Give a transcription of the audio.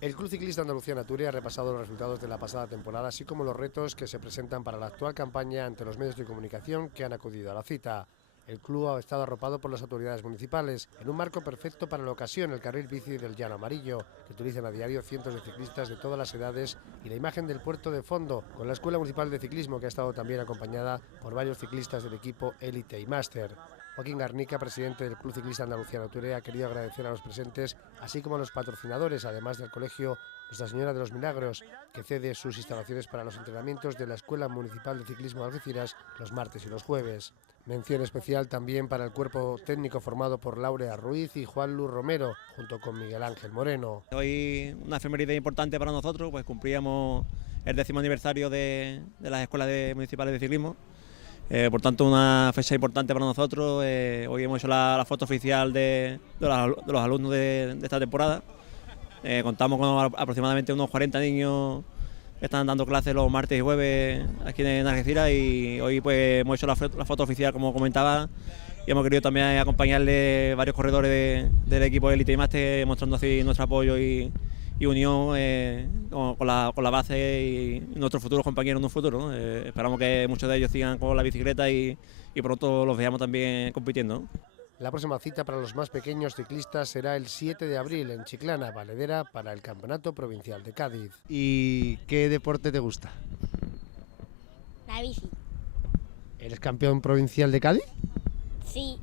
El Club Ciclista Andalucía Nature ha repasado los resultados de la pasada temporada, así como los retos que se presentan para la actual campaña ante los medios de comunicación que han acudido a la cita. El club ha estado arropado por las autoridades municipales, en un marco perfecto para la ocasión, el carril bici del Llano Amarillo, que utilizan a diario cientos de ciclistas de todas las edades, y la imagen del puerto de fondo, con la Escuela Municipal de Ciclismo, que ha estado también acompañada por varios ciclistas del equipo Élite y Máster. Joaquín Garnica, presidente del Club Ciclista Andalucía Nature, ha querido agradecer a los presentes, así como a los patrocinadores, además del colegio Nuestra Señora de los Milagros, que cede sus instalaciones para los entrenamientos de la Escuela Municipal de Ciclismo de Algeciras los martes y los jueves. Mención especial también para el cuerpo técnico formado por Laura Ruiz y Juan Luis Romero, junto con Miguel Ángel Moreno. Hoy una efeméride importante para nosotros, pues cumplíamos el 10º aniversario de las escuelas municipales de ciclismo. Por tanto, una fecha importante para nosotros. Hoy hemos hecho la foto oficial de los alumnos de esta temporada. Contamos con aproximadamente unos 40 niños que están dando clases los martes y jueves aquí en Algeciras, y hoy pues hemos hecho la foto oficial, como comentaba, y hemos querido también acompañarle varios corredores del equipo Élite y Máster, mostrando así nuestro apoyo y unión con la base y nuestros futuros compañeros en un futuro, ¿no? Esperamos que muchos de ellos sigan con la bicicleta y pronto los veamos también compitiendo, ¿no? La próxima cita para los más pequeños ciclistas será el 7 de abril en Chiclana, Valedera, para el Campeonato Provincial de Cádiz. ¿Y qué deporte te gusta? La bici. ¿Eres campeón provincial de Cádiz? Sí.